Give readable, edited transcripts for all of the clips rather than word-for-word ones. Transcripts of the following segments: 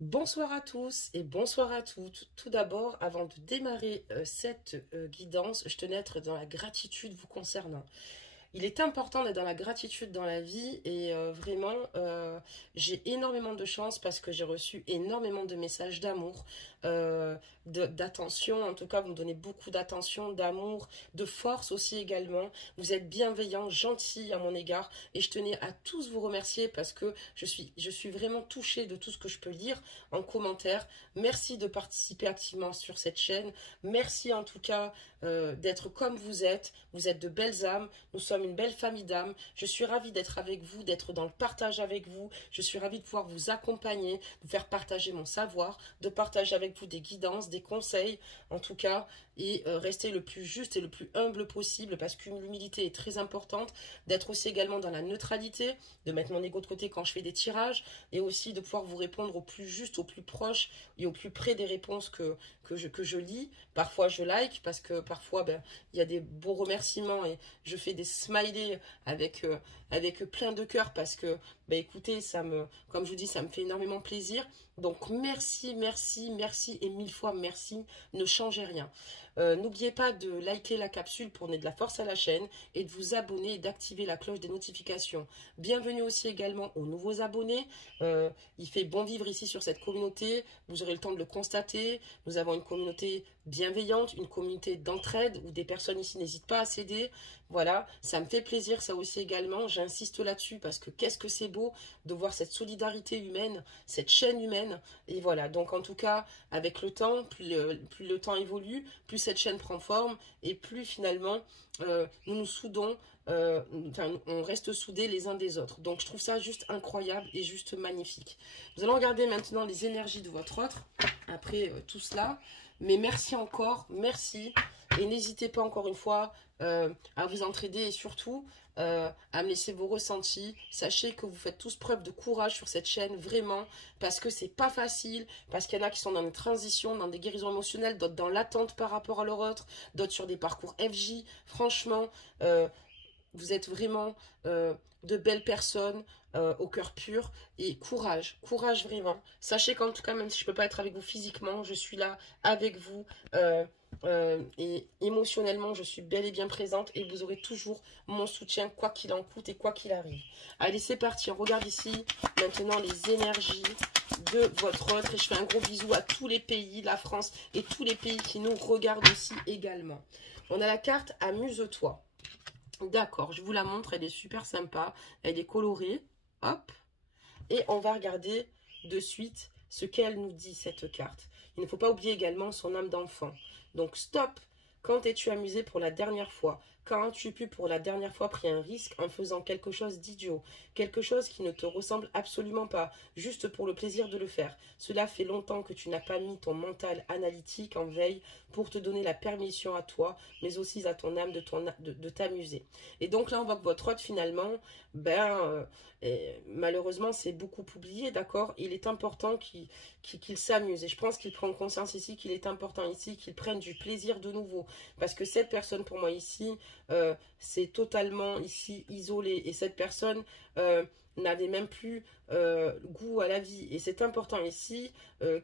Bonsoir à tous et bonsoir à toutes. Tout d'abord, avant de démarrer cette guidance, je tenais à être dans la gratitude vous concernant. Il est important d'être dans la gratitude dans la vie et vraiment, j'ai énormément de chance parce que j'ai reçu énormément de messages d'amour, d'attention. En tout cas, vous me donnez beaucoup d'attention, d'amour, de force aussi également. Vous êtes bienveillants, gentils à mon égard et je tenais à tous vous remercier parce que je suis vraiment touchée de tout ce que je peux lire en commentaire. Merci de participer activement sur cette chaîne. Merci en tout cas d'être comme vous êtes. Vous êtes de belles âmes. Nous sommes une belle famille d'âmes. Je suis ravie d'être avec vous, d'être dans le partage avec vous. Je suis ravie de pouvoir vous accompagner, de faire partager mon savoir, de partager avec vous des guidances, des conseils, en tout cas, et rester le plus juste et le plus humble possible parce qu'une humilité est très importante, d'être aussi également dans la neutralité, de mettre mon ego de côté quand je fais des tirages et aussi de pouvoir vous répondre au plus juste, au plus proche et au plus près des réponses que je lis. Parfois je like parce que parfois il y a des beaux remerciements et je fais des smileys avec plein de cœur parce que écoutez, comme je vous dis, ça me fait énormément plaisir. Donc merci, merci, merci et mille fois merci. Ne changez rien. N'oubliez pas de liker la capsule pour donner de la force à la chaîne et de vous abonner et d'activer la cloche des notifications. Bienvenue aussi également aux nouveaux abonnés. Il fait bon vivre ici sur cette communauté. Vous aurez le temps de le constater. Nous avons une communauté bienveillante, une communauté d'entraide où des personnes ici n'hésitent pas à s'aider. Voilà, ça me fait plaisir ça aussi également. J'insiste là-dessus parce que qu'est-ce que c'est beau de voir cette solidarité humaine, cette chaîne humaine. Et voilà, donc en tout cas, avec le temps, plus le temps évolue, plus cette chaîne prend forme et plus finalement nous nous soudons, on reste soudés les uns des autres. Donc je trouve ça juste incroyable et juste magnifique. Nous allons regarder maintenant les énergies de votre autre après tout cela. Mais merci encore, merci. Et n'hésitez pas encore une fois à vous entraider et surtout à me laisser vos ressentis. Sachez que vous faites tous preuve de courage sur cette chaîne, vraiment, parce que c'est pas facile, parce qu'il y en a qui sont dans des transitions, dans des guérisons émotionnelles, d'autres dans l'attente par rapport à leur autre, d'autres sur des parcours FJ. Franchement, vous êtes vraiment de belles personnes au cœur pur et courage, courage vraiment. Sachez qu'en tout cas, même si je ne peux pas être avec vous physiquement, je suis là avec vous et émotionnellement, je suis bel et bien présente et vous aurez toujours mon soutien quoi qu'il en coûte et quoi qu'il arrive. Allez, c'est parti, on regarde ici maintenant les énergies de votre autre et je fais un gros bisou à tous les pays, la France et tous les pays qui nous regardent aussi également. On a la carte Amuse-toi. D'accord, je vous la montre, elle est super sympa, elle est colorée, hop, et on va regarder de suite ce qu'elle nous dit cette carte. Il ne faut pas oublier également son âme d'enfant. Donc stop, quand t'es-tu amusé pour la dernière fois? Quand as-tu pu pour la dernière fois pris un risque en faisant quelque chose d'idiot? Quelque chose qui ne te ressemble absolument pas, juste pour le plaisir de le faire. Cela fait longtemps que tu n'as pas mis ton mental analytique en veille pour te donner la permission à toi, mais aussi à ton âme de t'amuser. Et donc là, on voit que votre hôte, finalement, malheureusement, c'est beaucoup oublié, d'accord? Il est important qu'il s'amuse. Et je pense qu'il prend conscience ici qu'il est important ici qu'il prenne du plaisir de nouveau. Parce que cette personne, pour moi, ici, c'est totalement ici isolé. Et cette personne n'avait même plus goût à la vie. Et c'est important ici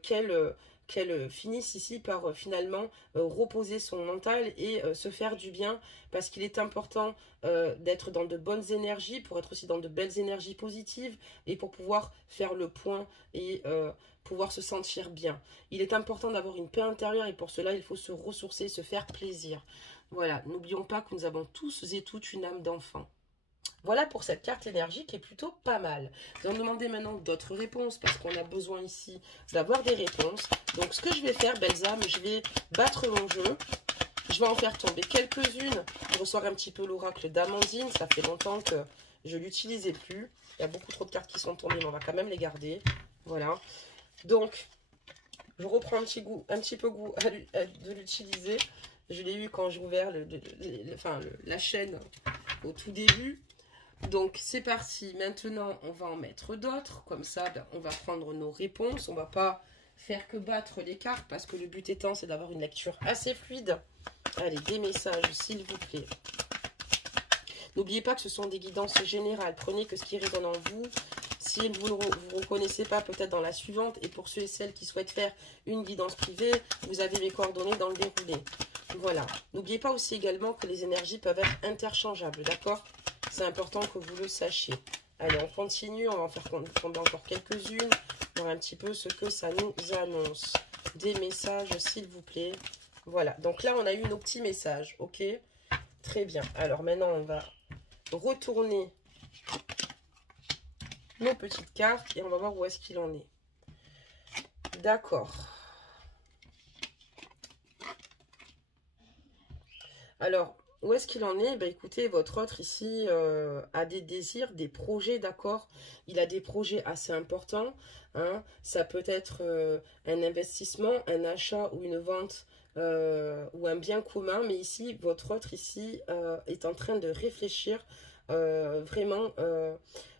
qu'elle finisse ici par finalement reposer son mental et se faire du bien parce qu'il est important d'être dans de bonnes énergies pour être aussi dans de belles énergies positives et pour pouvoir faire le point et pouvoir se sentir bien. Il est important d'avoir une paix intérieure et pour cela il faut se ressourcer, se faire plaisir. Voilà, n'oublions pas que nous avons tous et toutes une âme d'enfant. Voilà pour cette carte énergie qui est plutôt pas mal. Nous allons demander maintenant d'autres réponses parce qu'on a besoin ici d'avoir des réponses. Donc ce que je vais faire, belles âmes, je vais battre mon jeu. Je vais en faire tomber quelques-unes. Je ressors un petit peu l'oracle d'Amandine. Ça fait longtemps que je ne l'utilisais plus. Il y a beaucoup trop de cartes qui sont tombées, mais on va quand même les garder. Voilà. Donc, je reprends un petit peu goût de l'utiliser. Je l'ai eu quand j'ai ouvert la chaîne au tout début. Donc c'est parti, maintenant on va en mettre d'autres, comme ça on va prendre nos réponses, on va pas faire que battre les cartes parce que le but étant c'est d'avoir une lecture assez fluide. Allez, des messages s'il vous plaît. N'oubliez pas que ce sont des guidances générales, prenez que ce qui résonne en vous. Si vous ne vous reconnaissez pas peut-être dans la suivante, et pour ceux et celles qui souhaitent faire une guidance privée, vous avez mes coordonnées dans le déroulé. Voilà. N'oubliez pas aussi également que les énergies peuvent être interchangeables, d'accord? C'est important que vous le sachiez. Allez, on continue, on va en faire tomber encore quelques-unes, voir un petit peu ce que ça nous annonce. Des messages, s'il vous plaît. Voilà, donc là, on a eu nos petits messages, ok? Très bien. Alors maintenant, on va retourner nos petites cartes et on va voir où est-ce qu'il en est. D'accord. Alors, où est-ce qu'il en est? Ben, écoutez, votre autre ici a des désirs, des projets, d'accord? Il a des projets assez importants. Hein. Ça peut être un investissement, un achat ou une vente ou un bien commun. Mais ici, votre autre ici est en train de réfléchir vraiment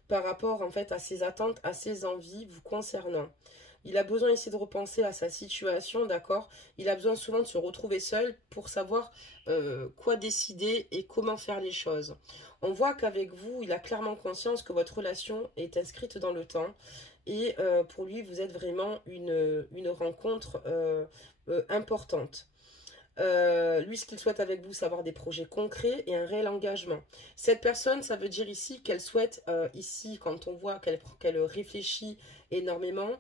par rapport en fait à ses attentes, à ses envies vous concernant. Il a besoin ici de repenser à sa situation, d'accord? Il a besoin souvent de se retrouver seul pour savoir quoi décider et comment faire les choses. On voit qu'avec vous, il a clairement conscience que votre relation est inscrite dans le temps. Et pour lui, vous êtes vraiment une rencontre importante. Lui, ce qu'il souhaite avec vous, c'est avoir des projets concrets et un réel engagement. Cette personne, ça veut dire ici qu'elle souhaite, ici, quand on voit qu'elle réfléchit énormément,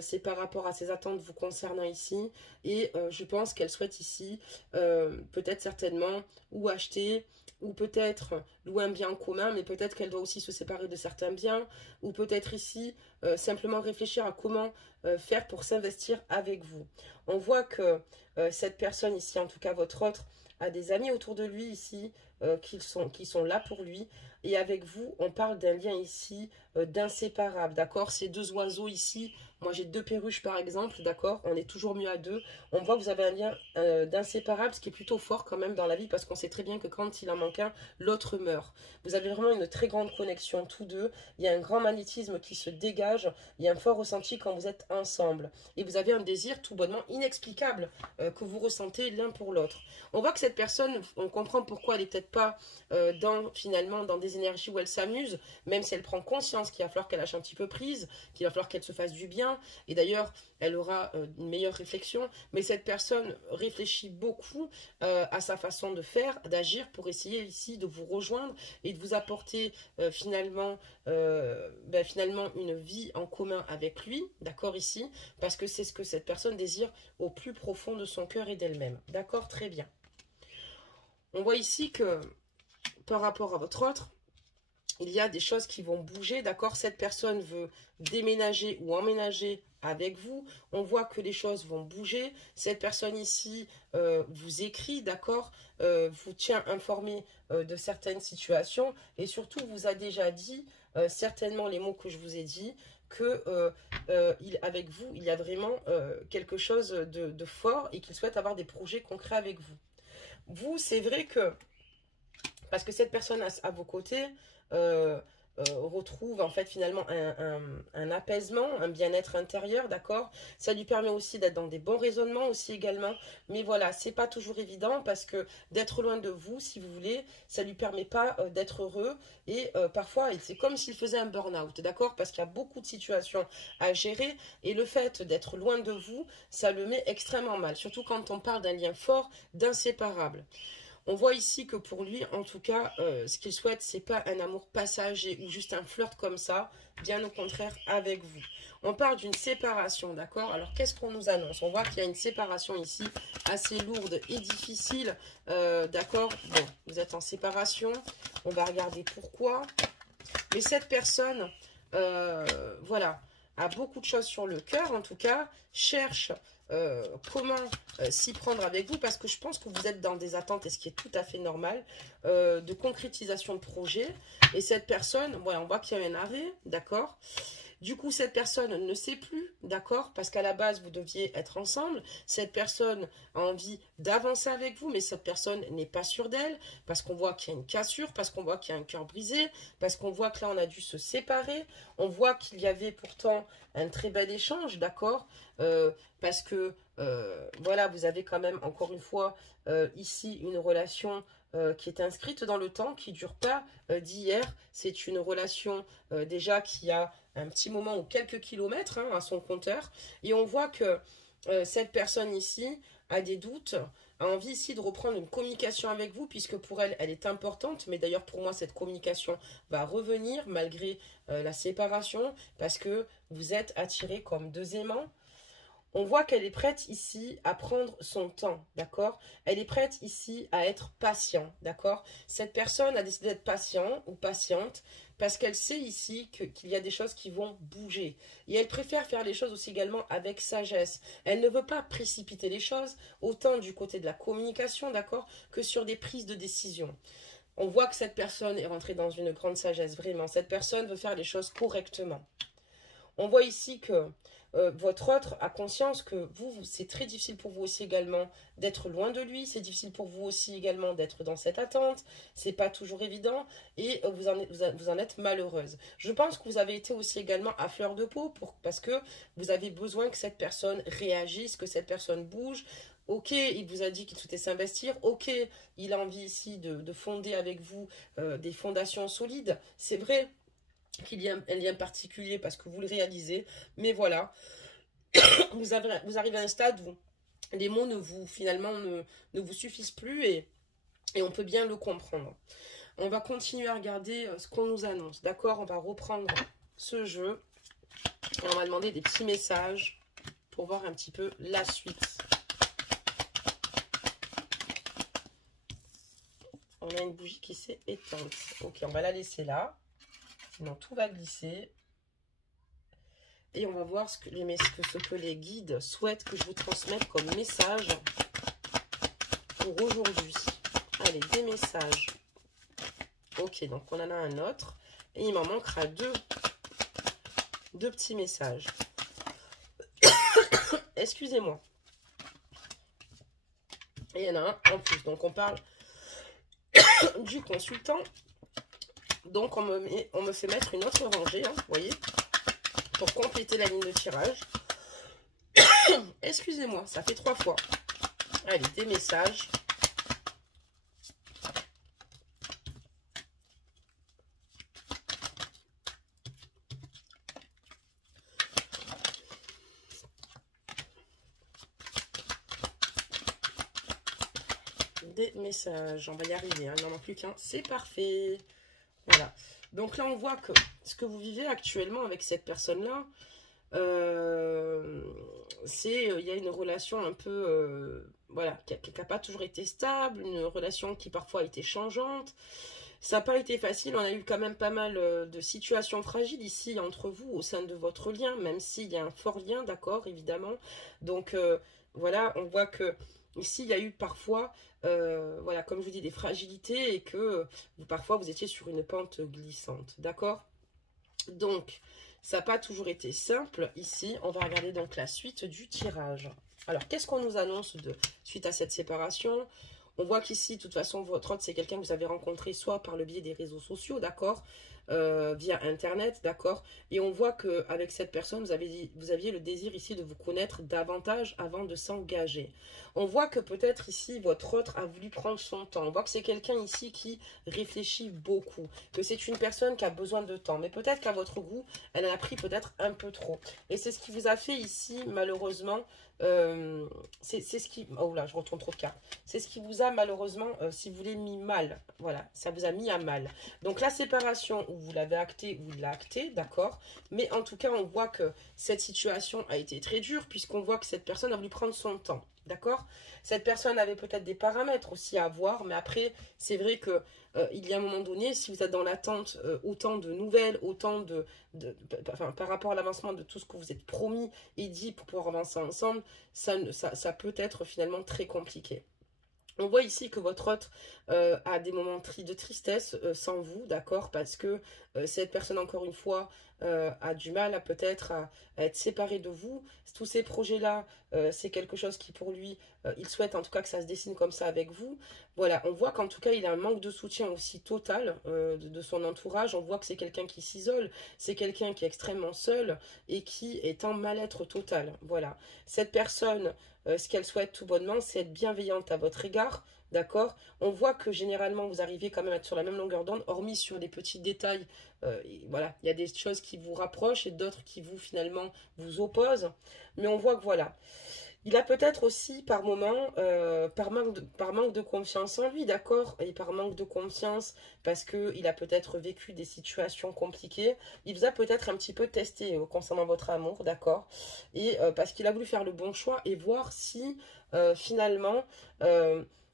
c'est par rapport à ses attentes vous concernant ici. Et je pense qu'elle souhaite ici, peut-être certainement, ou acheter, ou peut-être louer un bien en commun, mais peut-être qu'elle doit aussi se séparer de certains biens, ou peut-être ici, simplement réfléchir à comment faire pour s'investir avec vous. On voit que cette personne ici, en tout cas votre autre, a des amis autour de lui ici qui sont là pour lui. Et avec vous, on parle d'un lien ici d'inséparable, d'accord? Ces deux oiseaux ici, moi j'ai deux perruches par exemple, d'accord? On est toujours mieux à deux. On voit que vous avez un lien d'inséparable, ce qui est plutôt fort quand même dans la vie, parce qu'on sait très bien que quand il en manque un, l'autre meurt. Vous avez vraiment une très grande connexion tous deux. Il y a un grand magnétisme qui se dégage. Il y a un fort ressenti quand vous êtes ensemble. Et vous avez un désir tout bonnement inexplicable que vous ressentez l'un pour l'autre. On voit que cette personne, on comprend pourquoi elle n'est peut-être pas finalement dans des énergies où elle s'amuse, même si elle prend conscience qu'il va falloir qu'elle lâche un petit peu prise, qu'il va falloir qu'elle se fasse du bien. Et d'ailleurs, elle aura une meilleure réflexion. Mais cette personne réfléchit beaucoup à sa façon de faire, d'agir pour essayer ici de vous rejoindre et de vous apporter finalement une vie en commun avec lui, d'accord ici, parce que c'est ce que cette personne désire au plus profond de son cœur et d'elle-même. D'accord, très bien. On voit ici que par rapport à votre autre, il y a des choses qui vont bouger, d'accord? Cette personne veut déménager ou emménager avec vous. On voit que les choses vont bouger. Cette personne ici vous écrit, d'accord? Vous tient informé de certaines situations et surtout vous a déjà dit, certainement les mots que je vous ai dit, que avec vous, il y a vraiment quelque chose de fort et qu'il souhaite avoir des projets concrets avec vous. Vous, c'est vrai que, parce que cette personne à vos côtés retrouve en fait finalement un apaisement, un bien-être intérieur, d'accord? Ça lui permet aussi d'être dans des bons raisonnements aussi également. Mais voilà, c'est pas toujours évident parce que d'être loin de vous, si vous voulez, ça lui permet pas d'être heureux. Et parfois, c'est comme s'il faisait un burn-out, d'accord? Parce qu'il y a beaucoup de situations à gérer. Et le fait d'être loin de vous, ça le met extrêmement mal. Surtout quand on parle d'un lien fort, d'inséparable. On voit ici que pour lui, en tout cas, ce qu'il souhaite, c'est pas un amour passager ou juste un flirt comme ça, bien au contraire avec vous. On parle d'une séparation, d'accord? Alors, qu'est-ce qu'on nous annonce? On voit qu'il y a une séparation ici assez lourde et difficile, d'accord? Bon, vous êtes en séparation, on va regarder pourquoi. Mais cette personne, voilà, a beaucoup de choses sur le cœur, en tout cas, cherche comment s'y prendre avec vous, parce que je pense que vous êtes dans des attentes, et ce qui est tout à fait normal, de concrétisation de projet. Et cette personne, ouais, on voit qu'il y a un arrêt, d'accord? Du coup, cette personne ne sait plus, d'accord? Parce qu'à la base, vous deviez être ensemble. Cette personne a envie d'avancer avec vous, mais cette personne n'est pas sûre d'elle, parce qu'on voit qu'il y a une cassure, parce qu'on voit qu'il y a un cœur brisé, parce qu'on voit que là, on a dû se séparer. On voit qu'il y avait pourtant un très bel échange, d'accord? Parce que, voilà, vous avez quand même, encore une fois, ici, une relation qui est inscrite dans le temps, qui ne dure pas d'hier. C'est une relation déjà qui a un petit moment ou quelques kilomètres hein, à son compteur. Et on voit que cette personne ici a des doutes, a envie ici de reprendre une communication avec vous, puisque pour elle, elle est importante. Mais d'ailleurs, pour moi, cette communication va revenir malgré la séparation, parce que vous êtes attirés comme deux aimants. On voit qu'elle est prête ici à prendre son temps, d'accord? Elle est prête ici à être patient, d'accord? Cette personne a décidé d'être patient ou patiente parce qu'elle sait ici qu'il y a des choses qui vont bouger. Et elle préfère faire les choses aussi également avec sagesse. Elle ne veut pas précipiter les choses, autant du côté de la communication, d'accord, que sur des prises de décision. On voit que cette personne est rentrée dans une grande sagesse, vraiment. Cette personne veut faire les choses correctement. On voit ici que votre autre a conscience que c'est très difficile pour vous aussi également d'être loin de lui. C'est difficile pour vous aussi également d'être dans cette attente. C'est pas toujours évident et vous en êtes malheureuse. Je pense que vous avez été aussi également à fleur de peau parce que vous avez besoin que cette personne réagisse, que cette personne bouge. Ok, il vous a dit qu'il souhaitait s'investir. Ok, il a envie ici de fonder avec vous des fondations solides. C'est vrai qu'il y a un lien particulier parce que vous le réalisez, mais voilà, vous arrivez à un stade où les mots finalement ne vous suffisent plus et on peut bien le comprendre. On va continuer à regarder ce qu'on nous annonce, d'accord? On va reprendre ce jeu et on va demander des petits messages pour voir un petit peu la suite. On a une bougie qui s'est éteinte. Ok, on va la laisser là. Sinon, tout va glisser. Et on va voir ce que les guides souhaitent que je vous transmette comme message pour aujourd'hui. Allez, des messages. Ok, donc on en a un autre. Et il m'en manquera deux petits messages. Excusez-moi. Et il y en a un en plus. Donc on parle du consultant. Donc, on me fait mettre une autre rangée, hein, vous voyez, pour compléter la ligne de tirage. Excusez-moi, ça fait 3 fois. Allez, des messages. Des messages, on va y arriver, hein, il n'en manque plus qu'un, c'est parfait. Voilà. Donc là, on voit que ce que vous vivez actuellement avec cette personne-là, il y a une relation un peu, voilà, qui n'a pas toujours été stable, une relation qui parfois a été changeante. Ça n'a pas été facile, on a eu quand même pas mal de situations fragiles ici entre vous, au sein de votre lien, même s'il y a un fort lien, d'accord, évidemment. Donc, voilà, on voit que ici, il y a eu parfois, voilà, comme je vous dis, des fragilités et que parfois vous étiez sur une pente glissante, d'accord? Donc, ça n'a pas toujours été simple. Ici, on va regarder donc la suite du tirage. Alors, qu'est-ce qu'on nous annonce suite à cette séparation? On voit qu'ici, de toute façon, votre autre, c'est quelqu'un que vous avez rencontré soit par le biais des réseaux sociaux, d'accord, via Internet, d'accord. Et on voit qu'avec cette personne, vous aviez le désir ici de vous connaître davantage avant de s'engager. On voit que peut-être ici, votre autre a voulu prendre son temps. On voit que c'est quelqu'un ici qui réfléchit beaucoup, que c'est une personne qui a besoin de temps. Mais peut-être qu'à votre goût, elle en a pris peut-être un peu trop. Et c'est ce qui vous a fait ici, malheureusement, c'est ce qui... Oh là, je retourne trop de cartes. C'est ce qui vous a malheureusement, si vous voulez, mis mal. Voilà, ça vous a mis à mal. Donc la séparation, vous l'avez acté, vous l'avez acté, d'accord. Mais en tout cas, on voit que cette situation a été très dure, puisqu'on voit que cette personne a voulu prendre son temps. D'accord? Cette personne avait peut-être des paramètres aussi à voir, mais après, c'est vrai que il y a un moment donné, si vous êtes dans l'attente autant de nouvelles, autant enfin, par rapport à l'avancement de tout ce que vous êtes promis et dit pour pouvoir avancer ensemble, ça peut être finalement très compliqué. On voit ici que votre hôte a des moments de tristesse sans vous, d'accord, parce que cette personne, encore une fois, a du mal à peut-être à être séparée de vous. Tous ces projets-là, c'est quelque chose qui pour lui, il souhaite en tout cas que ça se dessine comme ça avec vous. Voilà, on voit qu'en tout cas, il a un manque de soutien aussi total de son entourage. On voit que c'est quelqu'un qui s'isole, c'est quelqu'un qui est extrêmement seul et qui est en mal-être total. Voilà, cette personne... ce qu'elle souhaite tout bonnement, c'est être bienveillante à votre égard, d'accord? On voit que généralement, vous arrivez quand même à être sur la même longueur d'onde, hormis sur des petits détails. Voilà, il y a des choses qui vous rapprochent et d'autres qui vous, finalement, vous opposent. Mais on voit que voilà. Il a peut-être aussi par moment, par manque de confiance en lui, d'accord? Et par manque de confiance, parce qu'il a peut-être vécu des situations compliquées, il vous a peut-être un petit peu testé concernant votre amour, d'accord? Et parce qu'il a voulu faire le bon choix et voir si finalement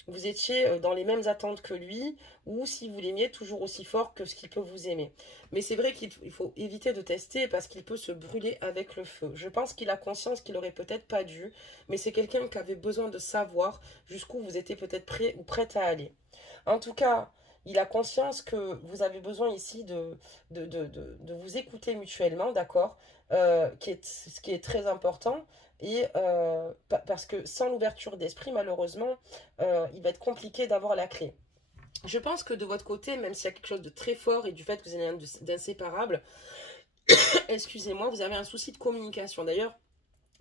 vous étiez dans les mêmes attentes que lui, ou si vous l'aimiez toujours aussi fort que ce qu'il peut vous aimer. Mais c'est vrai qu'il faut éviter de tester parce qu'il peut se brûler avec le feu. Je pense qu'il a conscience qu'il aurait peut-être pas dû, mais c'est quelqu'un qui avait besoin de savoir jusqu'où vous étiez peut-être prêt ou prête à aller. En tout cas, il a conscience que vous avez besoin ici de vous écouter mutuellement, d'accord, ce qui est très important. Et parce que sans l'ouverture d'esprit, malheureusement, il va être compliqué d'avoir la clé. Je pense que de votre côté, même s'il y a quelque chose de très fort et du fait que vous avez d'inséparable, excusez-moi, vous avez un souci de communication. D'ailleurs,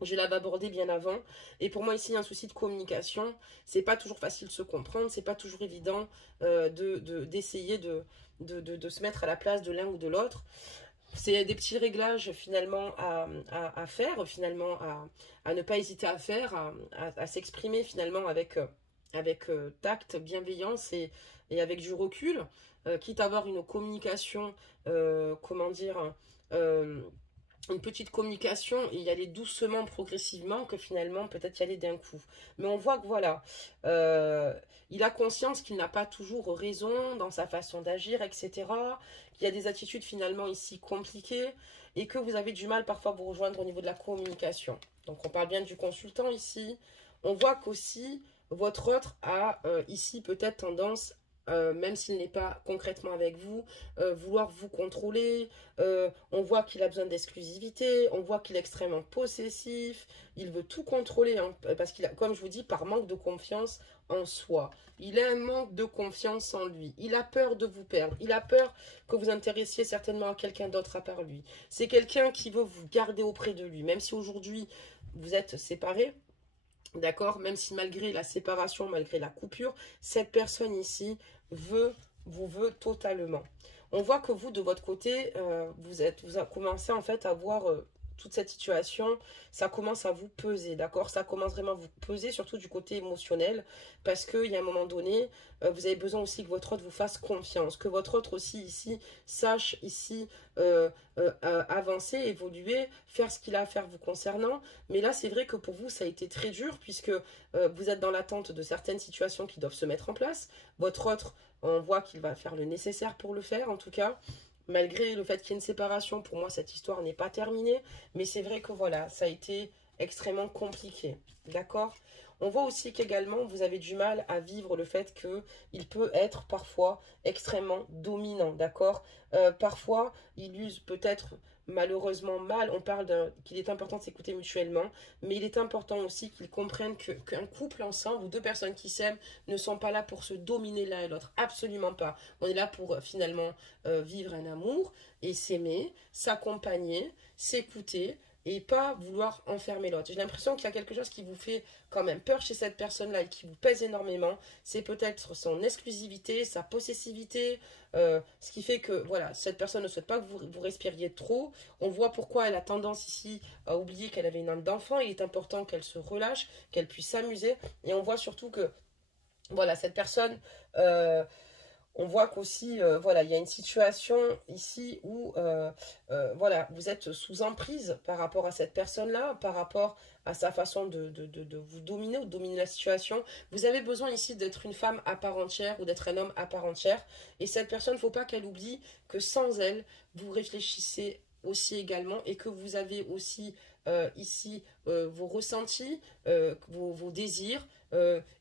je l'avais abordé bien avant. Et pour moi, ici, il y a un souci de communication. C'est pas toujours facile de se comprendre. C'est pas toujours évident d'essayer de se mettre à la place de l'un ou de l'autre. C'est des petits réglages finalement à faire, finalement à ne pas hésiter à faire, à s'exprimer finalement avec tact, bienveillance et avec du recul, quitte à avoir une communication, comment dire, euh, une petite communication et y aller doucement, progressivement, que finalement peut-être y aller d'un coup. Mais on voit que voilà, il a conscience qu'il n'a pas toujours raison dans sa façon d'agir, etc. Qu'il y a des attitudes finalement ici compliquées et que vous avez du mal parfois à vous rejoindre au niveau de la communication. Donc on parle bien du consultant ici. On voit qu'aussi votre autre a ici peut-être tendance même s'il n'est pas concrètement avec vous, vouloir vous contrôler. On voit qu'il a besoin d'exclusivité, on voit qu'il est extrêmement possessif, il veut tout contrôler, hein, parce qu'il a, comme je vous dis, par manque de confiance en soi. Il a un manque de confiance en lui, il a peur de vous perdre, il a peur que vous intéressiez certainement à quelqu'un d'autre à part lui. C'est quelqu'un qui veut vous garder auprès de lui, même si aujourd'hui vous êtes séparés. D'accord? Même si malgré la séparation, malgré la coupure, cette personne ici vous veut totalement. On voit que vous, de votre côté, vous avez commencé en fait à voir toute cette situation, ça commence à vous peser, d'accord? Ça commence vraiment à vous peser, surtout du côté émotionnel, parce qu'il y a un moment donné, vous avez besoin aussi que votre autre vous fasse confiance, que votre autre aussi ici sache ici avancer, évoluer, faire ce qu'il a à faire vous concernant. Mais là, c'est vrai que pour vous, ça a été très dur, puisque vous êtes dans l'attente de certaines situations qui doivent se mettre en place. Votre autre, on voit qu'il va faire le nécessaire pour le faire, en tout cas. Malgré le fait qu'il y ait une séparation, pour moi, cette histoire n'est pas terminée. Mais c'est vrai que voilà, ça a été extrêmement compliqué. D'accord? On voit aussi qu'également, vous avez du mal à vivre le fait qu'il peut être parfois extrêmement dominant. D'accord? Parfois, il use peut-être malheureusement mal. On parle qu'il est important de s'écouter mutuellement. Mais il est important aussi qu'ils comprennent qu'un couple ensemble ou deux personnes qui s'aiment ne sont pas là pour se dominer l'un et l'autre. Absolument pas. On est là pour finalement vivre un amour et s'aimer, s'accompagner, s'écouter et pas vouloir enfermer l'autre. J'ai l'impression qu'il y a quelque chose qui vous fait quand même peur chez cette personne-là et qui vous pèse énormément. C'est peut-être son exclusivité, sa possessivité, ce qui fait que voilà, cette personne ne souhaite pas que vous respiriez trop. On voit pourquoi elle a tendance ici à oublier qu'elle avait une âme d'enfant. Il est important qu'elle se relâche, qu'elle puisse s'amuser. Et on voit surtout que voilà, cette personne... on voit qu'aussi, voilà, il y a une situation ici où, voilà, vous êtes sous emprise par rapport à cette personne-là, par rapport à sa façon de vous dominer ou de dominer la situation. Vous avez besoin ici d'être une femme à part entière ou d'être un homme à part entière. Et cette personne, il ne faut pas qu'elle oublie que sans elle, vous réfléchissez aussi également et que vous avez aussi ici vos ressentis, vos désirs,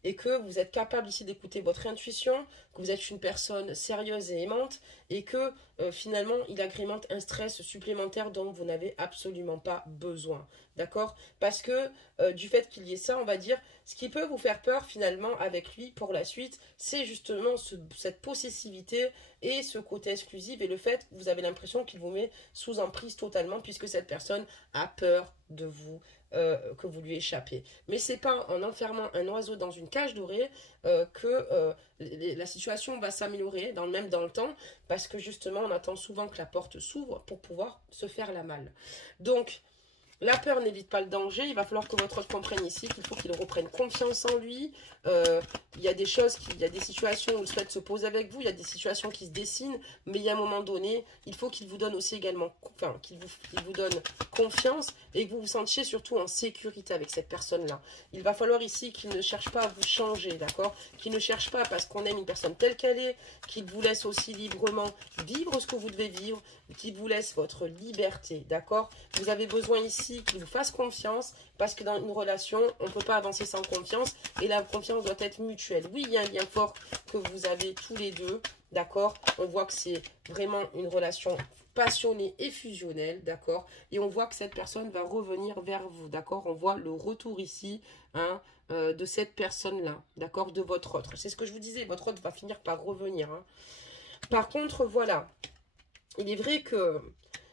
et que vous êtes capable ici d'écouter votre intuition, que vous êtes une personne sérieuse et aimante et que finalement il agrémente un stress supplémentaire dont vous n'avez absolument pas besoin. D'accord? Parce que du fait qu'il y ait ça, on va dire, ce qui peut vous faire peur finalement avec lui pour la suite, c'est justement cette possessivité et ce côté exclusif et le fait que vous avez l'impression qu'il vous met sous emprise totalement puisque cette personne a peur de vous que vous lui échappez. Mais c'est pas en enfermant un oiseau dans une cage dorée que la situation va s'améliorer, même dans le temps, parce que justement, on attend souvent que la porte s'ouvre pour pouvoir se faire la malle. Donc, la peur n'évite pas le danger. Il va falloir que votre hôte comprenne ici qu'il faut qu'il reprenne confiance en lui. Il y a des choses, il y a des situations où il souhaite se poser avec vous. Il y a des situations qui se dessinent. Mais il y a un moment donné, il faut qu'il vous donne aussi également, enfin, qu'il vous donne confiance et que vous vous sentiez surtout en sécurité avec cette personne-là. Il va falloir ici qu'il ne cherche pas à vous changer, d'accord? Qu'il ne cherche pas parce qu'on aime une personne telle qu'elle est, qu'il vous laisse aussi librement vivre ce que vous devez vivre, qu'il vous laisse votre liberté, d'accord? Vous avez besoin ici qu'il vous fasse confiance, parce que dans une relation, on ne peut pas avancer sans confiance, et la confiance doit être mutuelle. Oui, il y a un lien fort que vous avez tous les deux, d'accord? On voit que c'est vraiment une relation passionnée et fusionnelle, d'accord? Et on voit que cette personne va revenir vers vous, d'accord? On voit le retour ici, hein, de cette personne-là, d'accord? De votre autre. C'est ce que je vous disais, votre autre va finir par revenir, hein. Par contre, voilà, il est vrai que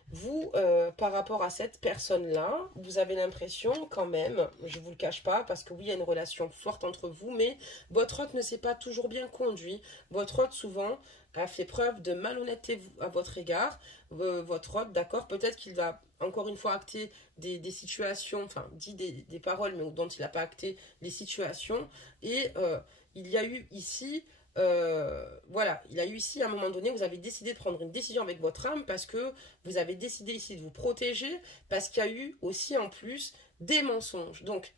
vous, par rapport à cette personne-là, vous avez l'impression quand même, je ne vous le cache pas, parce que oui, il y a une relation forte entre vous, mais votre hôte ne s'est pas toujours bien conduit. Votre hôte, souvent, a fait preuve de malhonnêteté à votre égard. Votre hôte, d'accord, peut-être qu'il va, encore une fois, acter des situations, enfin, dit des paroles, mais dont il n'a pas acté les situations. Et il y a eu ici... voilà, il y a eu ici, à un moment donné, vous avez décidé de prendre une décision avec votre âme parce que vous avez décidé ici de vous protéger, parce qu'il y a eu aussi en plus des mensonges, donc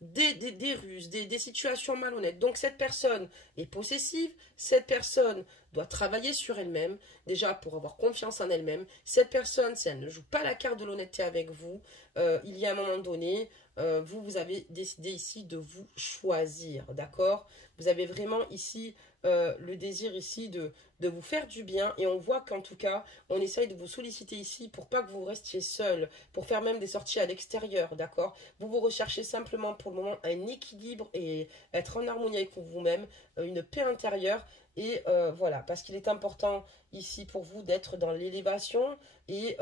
des ruses, des situations malhonnêtes. Donc cette personne est possessive, cette personne doit travailler sur elle-même, déjà pour avoir confiance en elle-même. Cette personne, si elle ne joue pas la carte de l'honnêteté avec vous, il y a un moment donné, vous avez décidé ici de vous choisir, d'accord? Vous avez vraiment ici le désir ici de vous faire du bien, et on voit qu'en tout cas on essaye de vous solliciter ici pour pas que vous restiez seul, pour faire même des sorties à l'extérieur, d'accord? Vous recherchez simplement pour le moment un équilibre et être en harmonie avec vous-même, une paix intérieure, et voilà, parce qu'il est important ici pour vous d'être dans l'élévation et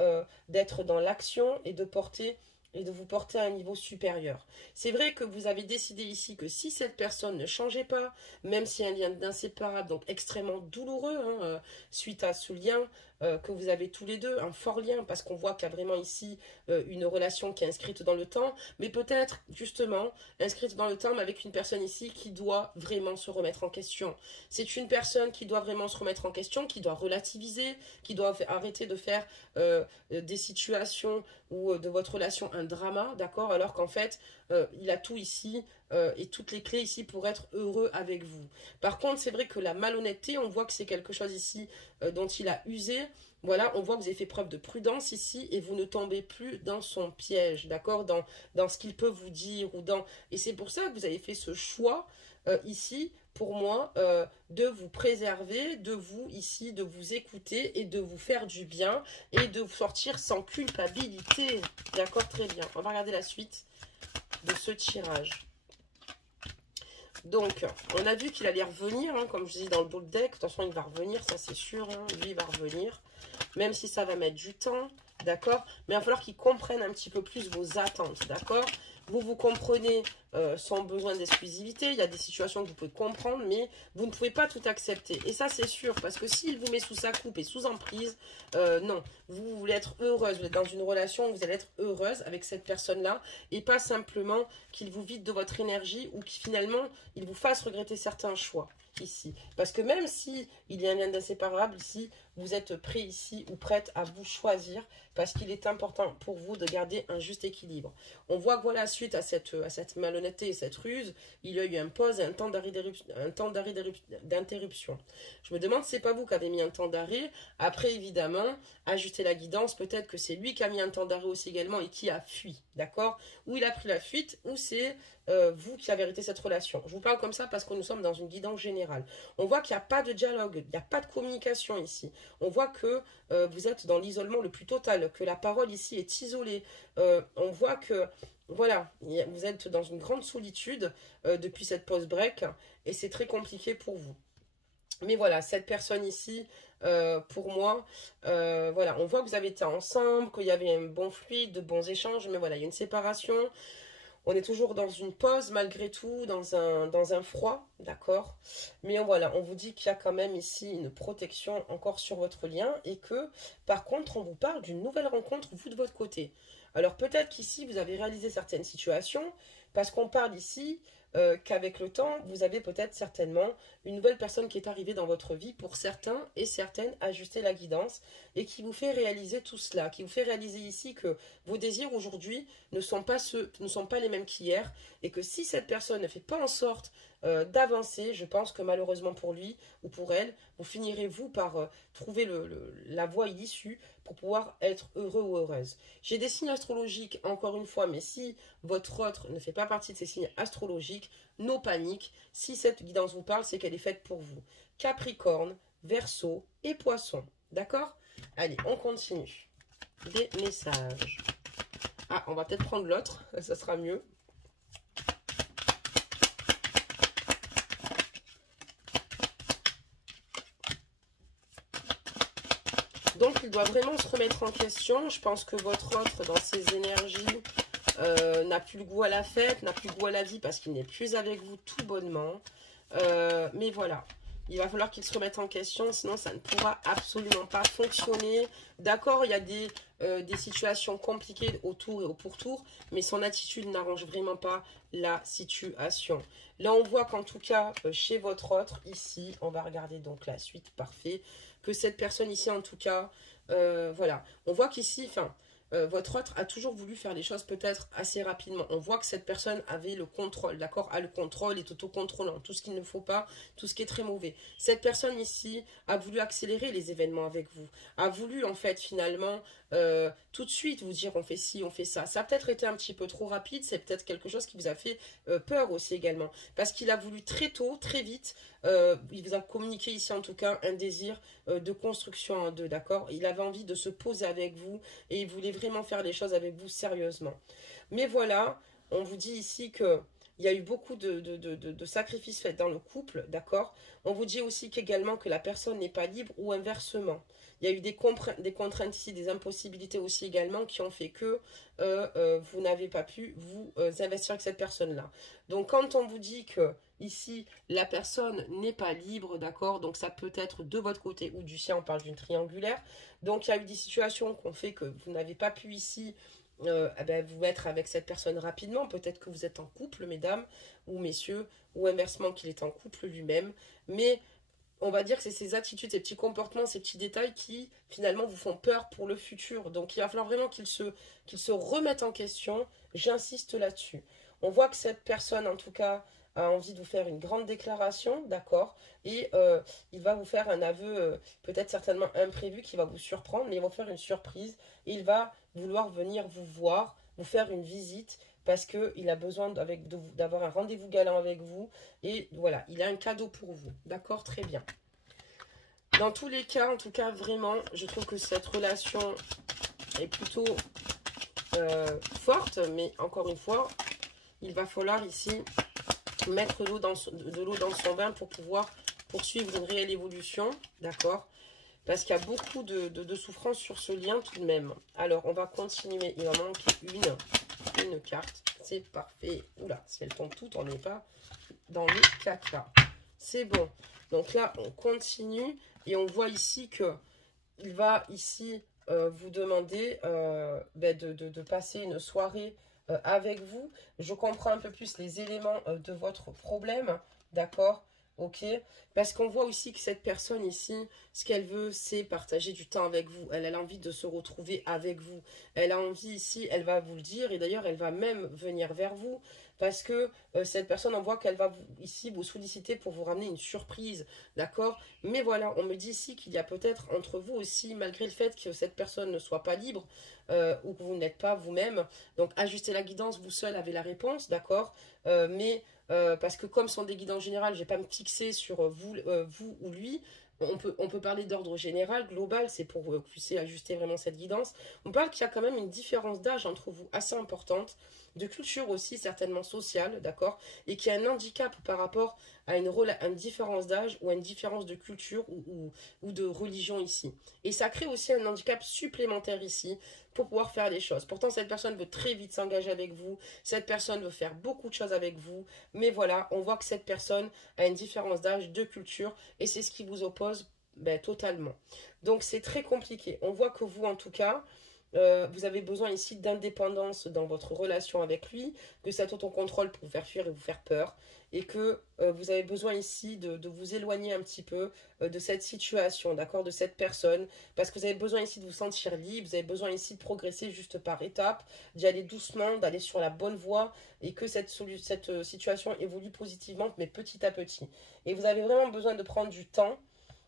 d'être dans l'action et de vous porter à un niveau supérieur. C'est vrai que vous avez décidé ici que si cette personne ne changeait pas, même si un lien d'inséparable, donc extrêmement douloureux, hein, suite à ce lien que vous avez tous les deux, un fort lien, parce qu'on voit qu'il y a vraiment ici une relation qui est inscrite dans le temps, mais peut-être justement inscrite dans le temps, mais avec une personne ici qui doit vraiment se remettre en question. C'est une personne qui doit vraiment se remettre en question, qui doit relativiser, qui doit arrêter de faire des situations ou de votre relation un drama, d'accord, alors qu'en fait, il a tout ici et toutes les clés ici pour être heureux avec vous. Par contre, c'est vrai que la malhonnêteté, on voit que c'est quelque chose ici dont il a usé. Voilà, on voit que vous avez fait preuve de prudence ici et vous ne tombez plus dans son piège, d'accord, dans ce qu'il peut vous dire ou dans... Et c'est pour ça que vous avez fait ce choix ici, pour moi, de vous préserver, de vous ici, de vous écouter et de vous faire du bien et de vous sortir sans culpabilité. D'accord, très bien. On va regarder la suite de ce tirage. Donc, on a vu qu'il allait revenir, hein, comme je dis dans le dos de deck. De toute façon, il va revenir, ça c'est sûr. Hein, lui, il va revenir. Même si ça va mettre du temps, d'accord? Mais il va falloir qu'il comprenne un petit peu plus vos attentes, d'accord? Vous comprenez son besoin d'exclusivité. Il y a des situations que vous pouvez comprendre, mais vous ne pouvez pas tout accepter. Et ça, c'est sûr, parce que s'il vous met sous sa coupe et sous emprise, non. Vous voulez être heureuse. Vous êtes dans une relation où vous allez être heureuse avec cette personne-là, et pas simplement qu'il vous vide de votre énergie ou qu'il finalement, il vous fasse regretter certains choix ici. Parce que même si il y a un lien d'inséparable ici, vous êtes prêt ici ou prête à vous choisir, parce qu'il est important pour vous de garder un juste équilibre. On voit que voilà, suite à cette malhonnêteté et cette ruse, il y a eu un pause et un temps d'arrêt d'interruption. Je me demande si c'est pas vous qui avez mis un temps d'arrêt. Après, évidemment, ajuster la guidance, peut-être que c'est lui qui a mis un temps d'arrêt aussi également et qui a fui, d'accord? Ou il a pris la fuite, ou c'est vous qui avez arrêté cette relation. Je vous parle comme ça parce que nous sommes dans une guidance générale. On voit qu'il n'y a pas de dialogue, il n'y a pas de communication ici. On voit que vous êtes dans l'isolement le plus total, que la parole ici est isolée. On voit que, voilà, vous êtes dans une grande solitude depuis cette pause break et c'est très compliqué pour vous. Mais voilà, cette personne ici, pour moi, voilà, on voit que vous avez été ensemble, qu'il y avait un bon fluide, de bons échanges, mais voilà, il y a une séparation. On est toujours dans une pause malgré tout, dans un froid, d'accord? Mais voilà, on vous dit qu'il y a quand même ici une protection encore sur votre lien et que, par contre, on vous parle d'une nouvelle rencontre, vous de votre côté. Alors peut-être qu'ici, vous avez réalisé certaines situations, parce qu'on parle ici qu'avec le temps, vous avez peut-être certainement une nouvelle personne qui est arrivée dans votre vie pour certains et certaines ajuster la guidance et qui vous fait réaliser tout cela, qui vous fait réaliser ici que vos désirs aujourd'hui ne sont pas les mêmes qu'hier et que si cette personne ne fait pas en sorte d'avancer, je pense que malheureusement pour lui ou pour elle, vous finirez vous par trouver la voie issue pour pouvoir être heureux ou heureuse. J'ai des signes astrologiques encore une fois, mais si votre autre ne fait pas partie de ces signes astrologiques, no panique. Si cette guidance vous parle, c'est qu'elle est faite pour vous. Capricorne, Verseau et Poisson. D'accord? Allez, on continue. Des messages. Ah, on va peut-être prendre l'autre, ça sera mieux. Donc, il doit vraiment se remettre en question. Je pense que votre autre, dans ses énergies, n'a plus le goût à la fête, n'a plus le goût à la vie parce qu'il n'est plus avec vous tout bonnement. Mais voilà, il va falloir qu'il se remette en question, sinon ça ne pourra absolument pas fonctionner. D'accord, il y a des situations compliquées autour et au pourtour, mais son attitude n'arrange vraiment pas la situation. Là, on voit qu'en tout cas, chez votre autre, ici, on va regarder donc la suite, parfait, que cette personne ici, en tout cas, voilà, on voit qu'ici, enfin, votre autre a toujours voulu faire les choses peut-être assez rapidement. On voit que cette personne avait le contrôle, d'accord, a le contrôle, est autocontrôlant, tout ce qu'il ne faut pas, tout ce qui est très mauvais. Cette personne ici a voulu accélérer les événements avec vous, a voulu en fait finalement tout de suite vous dire on fait ci, on fait ça. Ça a peut-être été un petit peu trop rapide, c'est peut-être quelque chose qui vous a fait peur aussi également, parce qu'il a voulu très tôt, très vite, il vous a communiqué ici en tout cas un désir de construction en deux, d'accord. Il avait envie de se poser avec vous et il voulait vraiment faire les choses avec vous sérieusement. Mais voilà, on vous dit ici que il y a eu beaucoup de sacrifices faits dans le couple, d'accord. On vous dit aussi qu'également que la personne n'est pas libre ou inversement. Il y a eu des contraintes ici, des impossibilités aussi également qui ont fait que vous n'avez pas pu vous investir avec cette personne-là. Donc quand on vous dit que ici la personne n'est pas libre, d'accord, donc ça peut être de votre côté ou du sien, on parle d'une triangulaire. Donc il y a eu des situations qui ont fait que vous n'avez pas pu ici vous mettre avec cette personne rapidement. Peut-être que vous êtes en couple, mesdames ou messieurs, ou inversement qu'il est en couple lui-même. Mais on va dire que c'est ces attitudes, ces petits comportements, ces petits détails qui finalement vous font peur pour le futur. Donc il va falloir vraiment qu'il se remette en question. J'insiste là-dessus. On voit que cette personne en tout cas a envie de vous faire une grande déclaration, d'accord, et il va vous faire un aveu peut-être certainement imprévu qui va vous surprendre, mais il va vous faire une surprise et il va vouloir venir vous voir, vous faire une visite parce qu'il a besoin d'avoir un rendez-vous galant avec vous et voilà, il a un cadeau pour vous, d'accord, très bien. Dans tous les cas, en tout cas, vraiment, je trouve que cette relation est plutôt forte, mais encore une fois, il va falloir ici mettre de l'eau dans son bain pour pouvoir poursuivre une réelle évolution, d'accord, parce qu'il y a beaucoup de souffrance sur ce lien tout de même. Alors, on va continuer, il va manquer une carte, c'est parfait. Oula, si elle tombe toute, on n'est pas dans les caca. C'est bon. Donc là, on continue et on voit ici que il va ici vous demander de passer une soirée avec vous. Je comprends un peu plus les éléments de votre problème, d'accord, ok, parce qu'on voit aussi que cette personne ici, ce qu'elle veut, c'est partager du temps avec vous. Elle a envie de se retrouver avec vous. Elle a envie ici, elle va vous le dire, et d'ailleurs, elle va même venir vers vous, parce que cette personne, on voit qu'elle va ici vous solliciter pour vous ramener une surprise, d'accord. Mais voilà, on me dit ici qu'il y a peut-être entre vous aussi, malgré le fait que cette personne ne soit pas libre, ou que vous n'êtes pas vous-même, donc ajustez la guidance, vous seul avez la réponse, d'accord, parce que comme sont des guidances générales, je ne vais pas me fixer sur vous ou lui. On peut parler d'ordre général, global, c'est pour que vous puissiez ajuster vraiment cette guidance. On parle qu'il y a quand même une différence d'âge entre vous assez importante. de culture aussi, certainement sociale, d'accord, et qui a un handicap par rapport à une différence d'âge ou à une différence de culture ou de religion ici. Et ça crée aussi un handicap supplémentaire ici pour pouvoir faire les choses. Pourtant, cette personne veut très vite s'engager avec vous, cette personne veut faire beaucoup de choses avec vous, mais voilà, on voit que cette personne a une différence d'âge, de culture, et c'est ce qui vous oppose totalement. Donc c'est très compliqué. On voit que vous, en tout cas, vous avez besoin ici d'indépendance dans votre relation avec lui, que cet autocontrôle pour vous faire fuir et vous faire peur, et que vous avez besoin ici de vous éloigner un petit peu de cette situation, d'accord, de cette personne, parce que vous avez besoin ici de vous sentir libre, vous avez besoin ici de progresser juste par étapes, d'y aller doucement, d'aller sur la bonne voie, et que cette situation évolue positivement, mais petit à petit. Et vous avez vraiment besoin de prendre du temps,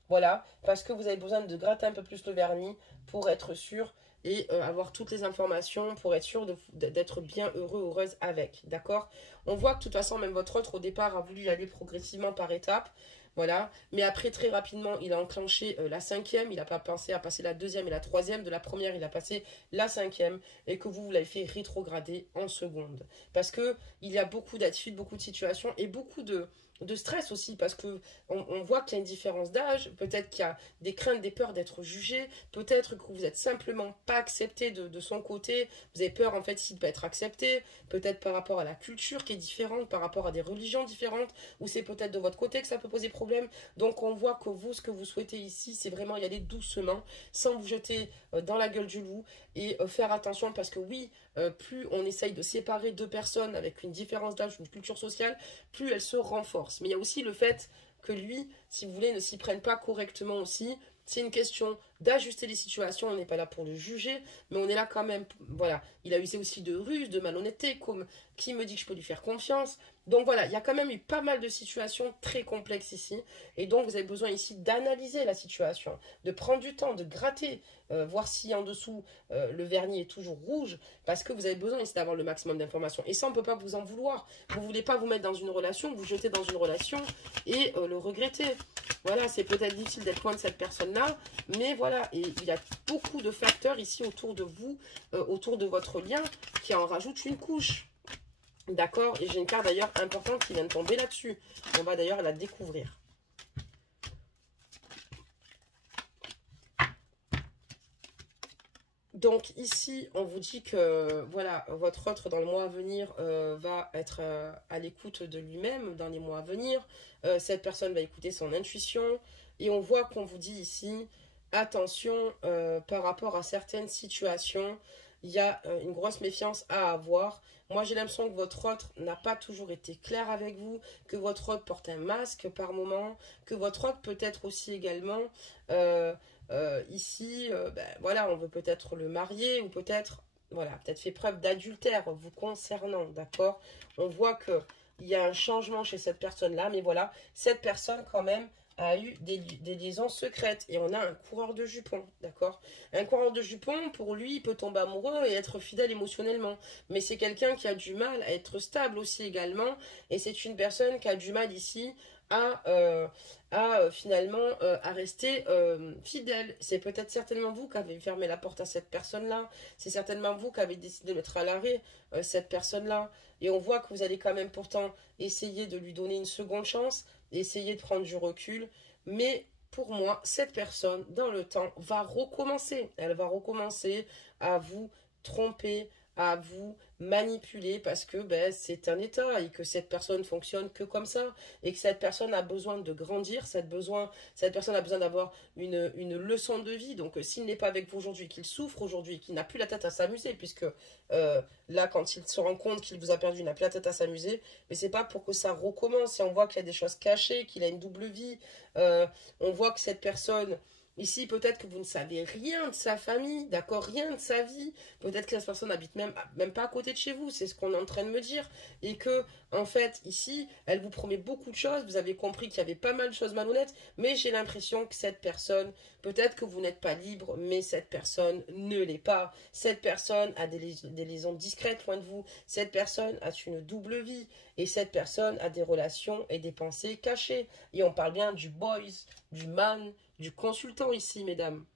voilà, parce que vous avez besoin de gratter un peu plus le vernis pour être sûr et avoir toutes les informations pour être sûr d'être bien heureux, heureuse avec, d'accord? On voit que de toute façon, même votre autre, au départ, a voulu y aller progressivement par étapes, voilà, mais après, très rapidement, il a enclenché la cinquième, il n'a pas pensé à passer la deuxième et la troisième, de la première, il a passé la cinquième, et que vous l'avez fait rétrograder en seconde. Parce que il y a beaucoup d'attitudes, beaucoup de situations, et beaucoup de stress aussi, parce que on voit qu'il y a une différence d'âge, peut-être qu'il y a des craintes, des peurs d'être jugé, peut-être que vous êtes simplement pas accepté de son côté, vous avez peur en fait s'il peut être accepté, peut-être par rapport à la culture qui est différente, par rapport à des religions différentes, ou c'est peut-être de votre côté que ça peut poser problème. Donc on voit que vous, ce que vous souhaitez ici, c'est vraiment y aller doucement, sans vous jeter dans la gueule du loup, et faire attention, parce que oui, plus on essaye de séparer deux personnes avec une différence d'âge, une culture sociale, plus elles se renforcent. Mais il y a aussi le fait que lui, si vous voulez, ne s'y prenne pas correctement aussi. C'est une question d'ajuster les situations, on n'est pas là pour le juger, mais on est là quand même, voilà. Il a usé aussi de ruse, de malhonnêteté, comme qui me dit que je peux lui faire confiance. Donc voilà, il y a quand même eu pas mal de situations très complexes ici, et donc vous avez besoin ici d'analyser la situation, de prendre du temps, de gratter, voir si en dessous le vernis est toujours rouge, parce que vous avez besoin ici d'avoir le maximum d'informations. Et ça, on ne peut pas vous en vouloir. Vous ne voulez pas vous mettre dans une relation, vous jeter dans une relation et le regretter. Voilà, c'est peut-être difficile d'être loin de cette personne-là, mais voilà, et il y a beaucoup de facteurs ici autour de vous, autour de votre lien, qui en rajoutent une couche. D'accord? Et j'ai une carte d'ailleurs importante qui vient de tomber là-dessus. On va d'ailleurs la découvrir. Donc ici, on vous dit que voilà, votre autre dans le mois à venir va être à l'écoute de lui-même dans les mois à venir. Cette personne va écouter son intuition. Et on voit qu'on vous dit ici, attention par rapport à certaines situations, il y a une grosse méfiance à avoir. Moi, j'ai l'impression que votre autre n'a pas toujours été clair avec vous, que votre autre porte un masque par moment, que votre autre peut être aussi également... ici, voilà, on veut peut-être le marier ou peut-être, voilà, peut-être fait preuve d'adultère vous concernant, d'accord? On voit que il y a un changement chez cette personne-là, mais voilà, cette personne quand même a eu des liaisons secrètes et on a un coureur de jupons, d'accord? Un coureur de jupons, pour lui, il peut tomber amoureux et être fidèle émotionnellement, mais c'est quelqu'un qui a du mal à être stable aussi également, et c'est une personne qui a du mal ici finalement à rester fidèle. C'est peut-être certainement vous qui avez fermé la porte à cette personne-là. C'est certainement vous qui avez décidé de mettre à l'arrêt cette personne-là. Et on voit que vous allez quand même pourtant essayer de lui donner une seconde chance, essayer de prendre du recul. Mais pour moi, cette personne, dans le temps, va recommencer. Elle va recommencer à vous tromper, à vous manipuler parce que c'est un état et que cette personne fonctionne que comme ça et que cette personne a besoin de grandir, cette personne a besoin d'avoir une leçon de vie. Donc s'il n'est pas avec vous aujourd'hui, qu'il souffre aujourd'hui, qu'il n'a plus la tête à s'amuser, puisque là quand il se rend compte qu'il vous a perdu, il n'a plus la tête à s'amuser, mais c'est pas pour que ça recommence. Et on voit qu'il y a des choses cachées, qu'il a une double vie, on voit que cette personne... Ici, peut-être que vous ne savez rien de sa famille, d'accord, rien de sa vie. Peut-être que cette personne n'habite même pas à côté de chez vous, c'est ce qu'on est en train de me dire. Et que, en fait, ici, elle vous promet beaucoup de choses. Vous avez compris qu'il y avait pas mal de choses malhonnêtes, mais j'ai l'impression que cette personne, peut-être que vous n'êtes pas libre, mais cette personne ne l'est pas. Cette personne a des liaisons discrètes loin de vous. Cette personne a une double vie. Et cette personne a des relations et des pensées cachées. Et on parle bien du boys, du man, du consultant ici, mesdames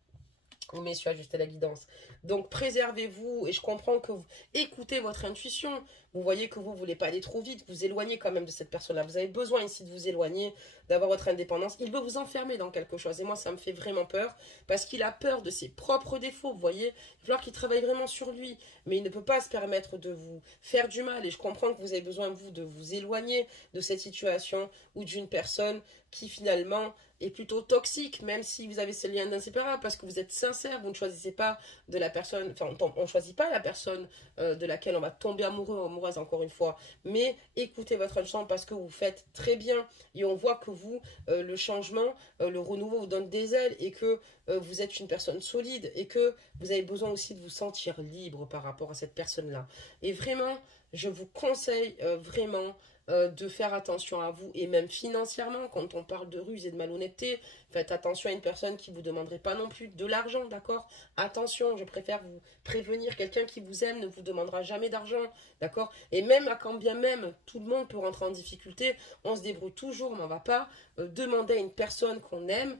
ou messieurs, ajustez la guidance. Donc préservez-vous, et je comprends que vous écoutez votre intuition. vous voyez que vous ne voulez pas aller trop vite, vous éloignez quand même de cette personne-là. Vous avez besoin ici de vous éloigner, d'avoir votre indépendance. Il veut vous enfermer dans quelque chose. Et moi, ça me fait vraiment peur parce qu'il a peur de ses propres défauts. Vous voyez, il va falloir qu'il travaille vraiment sur lui. Mais il ne peut pas se permettre de vous faire du mal. Et je comprends que vous avez besoin, vous, de vous éloigner de cette situation ou d'une personne qui finalement est plutôt toxique, même si vous avez ce lien d'inséparable, parce que vous êtes sincère, vous ne choisissez pas de la personne, enfin on ne choisit pas la personne de laquelle on va tomber amoureux ou amoureuse encore une fois, mais écoutez votre instinct parce que vous faites très bien et on voit que vous, le changement, le renouveau vous donne des ailes et que vous êtes une personne solide et que vous avez besoin aussi de vous sentir libre par rapport à cette personne-là. Et vraiment, je vous conseille vraiment de faire attention à vous et même financièrement quand on parle de ruse et de malhonnêteté, faites attention à une personne qui ne vous demanderait pas non plus de l'argent, d'accord? Attention, je préfère vous prévenir, quelqu'un qui vous aime ne vous demandera jamais d'argent, d'accord? Et même à quand bien même tout le monde peut rentrer en difficulté, on se débrouille toujours, mais on ne va pas demander à une personne qu'on aime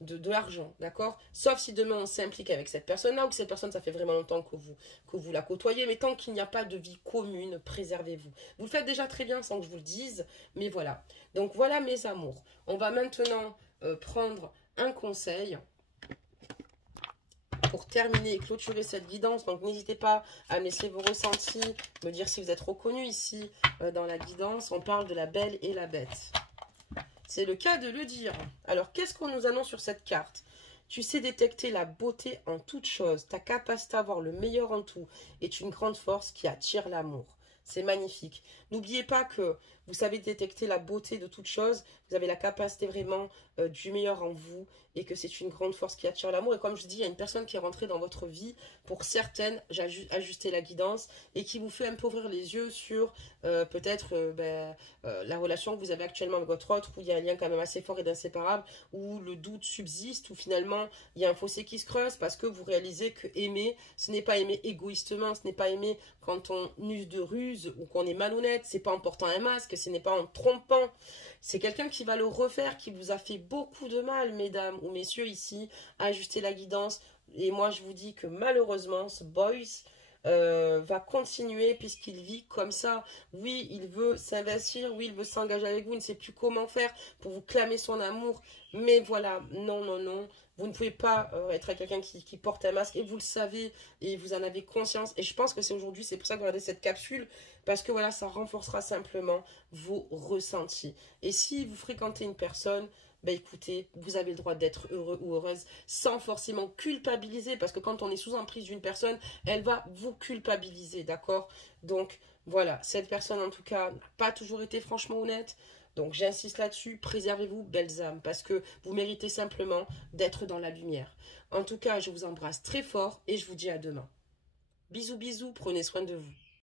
de l'argent, d'accord? Sauf si demain on s'implique avec cette personne-là ou que cette personne, ça fait vraiment longtemps que vous la côtoyez, mais tant qu'il n'y a pas de vie commune, préservez-vous. Vous le faites déjà très bien sans que je vous le dise, mais voilà. Donc voilà mes amours. On va maintenant prendre un conseil pour terminer et clôturer cette guidance. Donc n'hésitez pas à me laisser vos ressentis, me dire si vous êtes reconnu ici dans la guidance. On parle de la belle et la bête. C'est le cas de le dire. Alors, qu'est-ce qu'on nous annonce sur cette carte? Tu sais détecter la beauté en toute chose. Ta capacité à voir le meilleur en tout est une grande force qui attire l'amour. C'est magnifique. N'oubliez pas que vous savez détecter la beauté de toute chose. Vous avez la capacité vraiment du meilleur en vous et que c'est une grande force qui attire l'amour. Et comme je dis, il y a une personne qui est rentrée dans votre vie, pour certaines, j'ai ajusté la guidance et qui vous fait un peu ouvrir les yeux sur peut-être la relation que vous avez actuellement avec votre autre, où il y a un lien quand même assez fort et d'inséparable, où le doute subsiste, où finalement il y a un fossé qui se creuse parce que vous réalisez que aimer, ce n'est pas aimer égoïstement, ce n'est pas aimer quand on use de ruse ou qu'on est malhonnête, c'est pas en portant un masque, ce n'est pas en trompant. C'est quelqu'un qui va le refaire, qui vous a fait beaucoup de mal, mesdames ou messieurs, ici, à ajuster la guidance. Et moi, je vous dis que malheureusement, ce boys va continuer puisqu'il vit comme ça. Oui, il veut s'investir, oui, il veut s'engager avec vous, il ne sait plus comment faire pour vous clamer son amour. Mais voilà, non, non, non. Vous ne pouvez pas être avec quelqu'un qui porte un masque et vous le savez et vous en avez conscience. Et je pense que c'est aujourd'hui, c'est pour ça que vous regardez cette capsule, parce que voilà, ça renforcera simplement vos ressentis. Et si vous fréquentez une personne, ben écoutez, vous avez le droit d'être heureux ou heureuse sans forcément culpabiliser, parce que quand on est sous emprise d'une personne, elle va vous culpabiliser, d'accord? Donc voilà, cette personne en tout cas n'a pas toujours été franchement honnête. Donc j'insiste là-dessus, préservez-vous, belles âmes, parce que vous méritez simplement d'être dans la lumière. En tout cas, je vous embrasse très fort et je vous dis à demain. Bisous, bisous, prenez soin de vous.